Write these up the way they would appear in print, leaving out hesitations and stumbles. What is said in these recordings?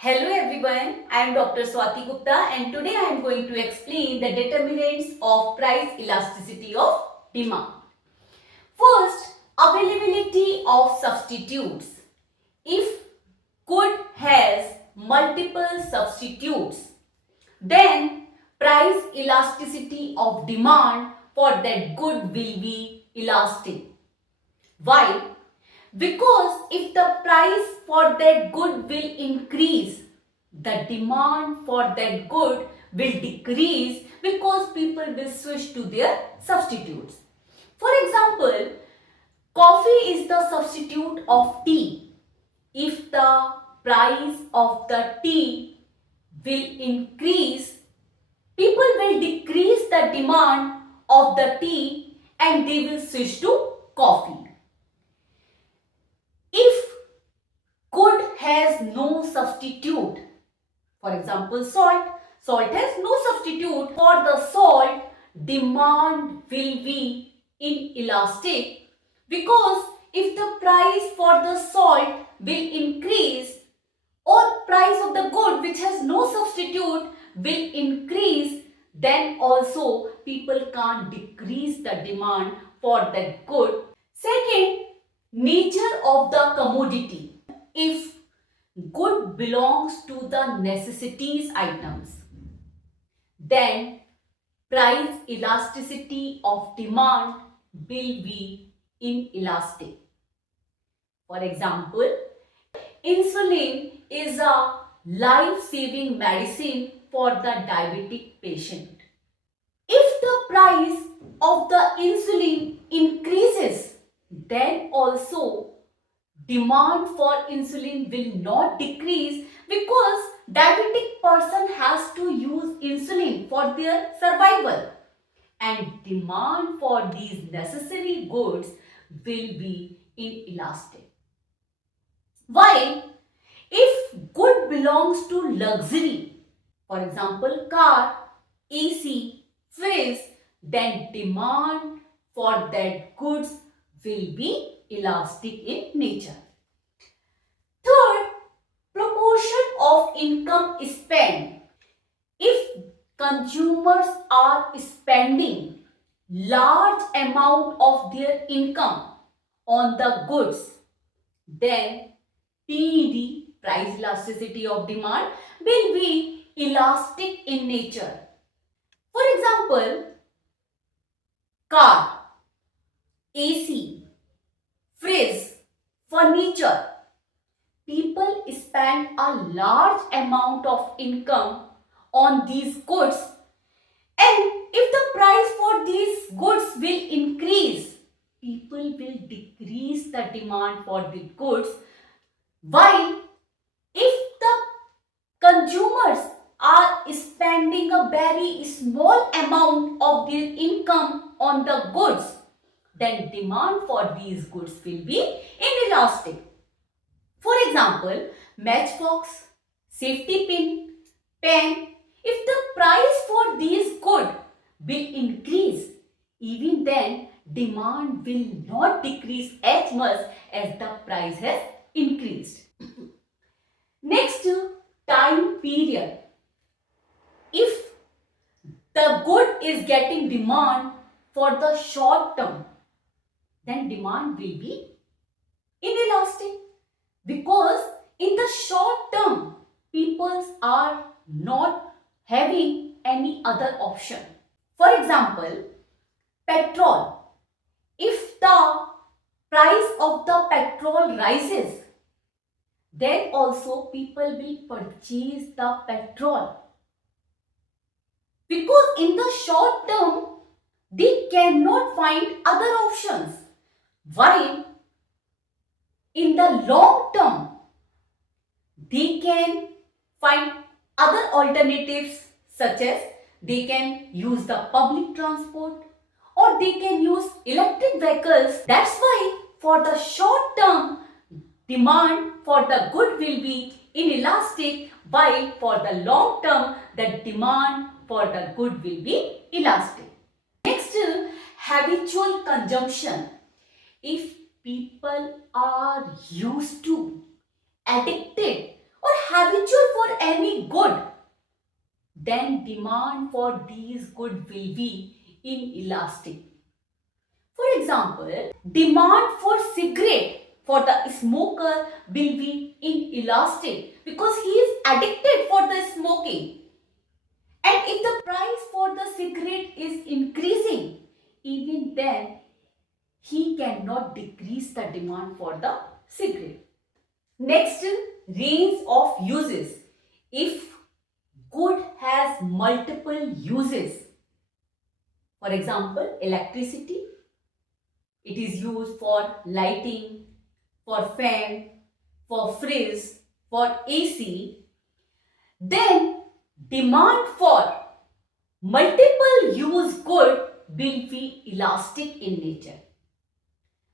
Hello everyone, I am Dr. Swati Gupta and today I am going to explain the determinants of price elasticity of demand. First, availability of substitutes. If good has multiple substitutes, then price elasticity of demand for that good will be elastic. Why? Because if the price for that good will increase, the demand for that good will decrease because people will switch to their substitutes. For example, coffee is the substitute of tea. If the price of the tea will increase, people will decrease the demand of the tea and they will switch to coffee. If good has no substitute, for example salt has no substitute for the salt, demand will be inelastic because if the price for the salt will increase or price of the good which has no substitute will increase, then also people can't decrease the demand for that good. Second, nature of the commodity. If good belongs to the necessities items, then price elasticity of demand will be inelastic. For example, insulin is a life-saving medicine for the diabetic patient. If the price of the insulin increases, then also demand for insulin will not decrease because diabetic person has to use insulin for their survival and demand for these necessary goods will be inelastic. While if good belongs to luxury, for example car, AC, fridge, then demand for that goods will be elastic in nature. Third, proportion of income spent. If consumers are spending large amount of their income on the goods, then PED, price elasticity of demand, will be elastic in nature. For example, car, AC, fridge, furniture. People spend a large amount of income on these goods, and if the price for these goods will increase, people will decrease the demand for the goods. While if the consumers are spending a very small amount of their income on the goods, then demand for these goods will be inelastic. For example, matchbox, safety pin, pen, if the price for these goods will increase, even then demand will not decrease as much as the price has increased. Next, time period. If the good is getting demand for the short term, then demand will be inelastic because in the short term people are not having any other option. For example, petrol. If the price of the petrol rises, then also people will purchase the petrol because in the short term they cannot find other options, while in the long term they can find other alternatives, such as they can use the public transport or they can use electric vehicles. That's why for the short term demand for the good will be inelastic, while for the long term the demand for the good will be elastic. Next, habitual consumption. If people are used to, addicted or habitual any good, then demand for these goods will be inelastic. For example, demand for cigarette for the smoker will be inelastic because he is addicted for the smoking. And if the price for the cigarette is increasing, even then he cannot decrease the demand for the cigarette. Next, range of uses. If good has multiple uses, for example, electricity, it is used for lighting, for fan, for fridge, for AC, then demand for multiple use good will be elastic in nature.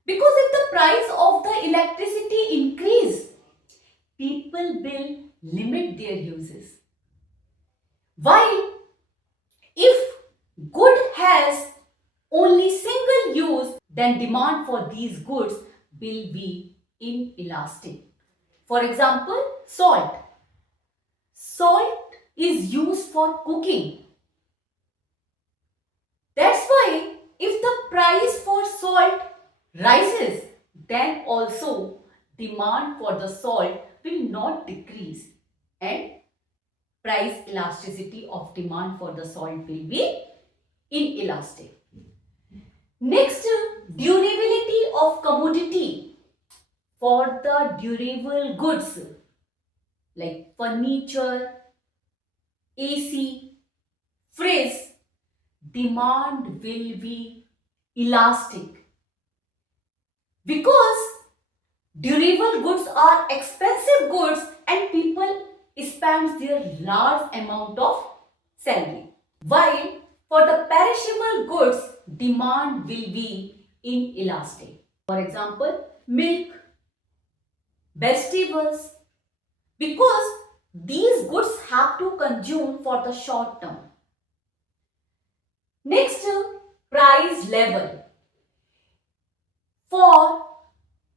Because if the price of the electricity increase, people will limit their uses. While if good has only single use, then demand for these goods will be inelastic. For example, salt. Salt is used for cooking. That's why if the price for salt rises, then also demand for the salt will not decrease and price elasticity of demand for the salt will be inelastic. Next, durability of commodity. For the durable goods like furniture, AC, fridge, demand will be elastic because durable goods are expensive goods and people spend their large amount of salary. While for the perishable goods, demand will be inelastic. For example, milk, vegetables, because these goods have to consume for the short term. Next, price level. For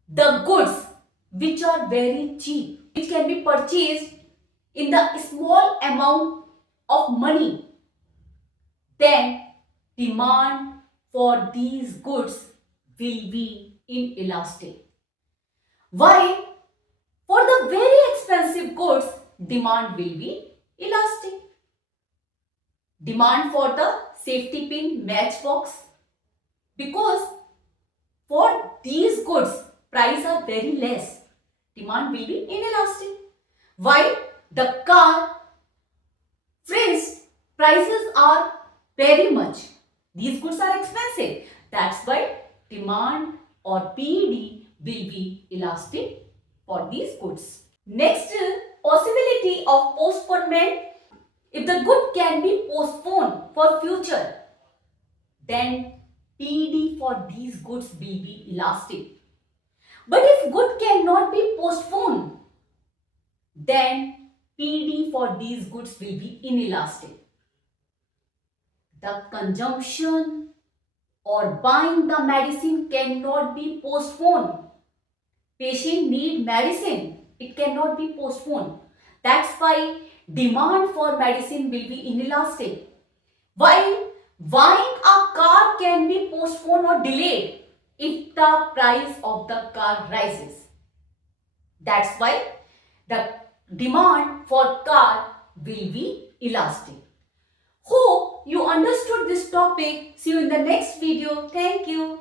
the goods which are very cheap, which can be purchased in the small amount of money, then demand for these goods will be inelastic. While for the very expensive goods, demand will be elastic. Demand for the safety pin matchbox, because for these goods price are very less, demand will be inelastic. While the car, fridge prices are very much, these goods are expensive, that's why demand or PED will be elastic for these goods. Next, possibility of postponement. If the good can be postponed for future, then PED for these goods will be elastic. But if good cannot be postponed, then PED for these goods will be inelastic. The consumption or buying the medicine cannot be postponed. Patient need medicine, it cannot be postponed. That's why demand for medicine will be inelastic. While buying a car can be postponed or delayed if the price of the car rises. That's why the demand for car will be elastic. Hope you understood this topic. See you in the next video. Thank you.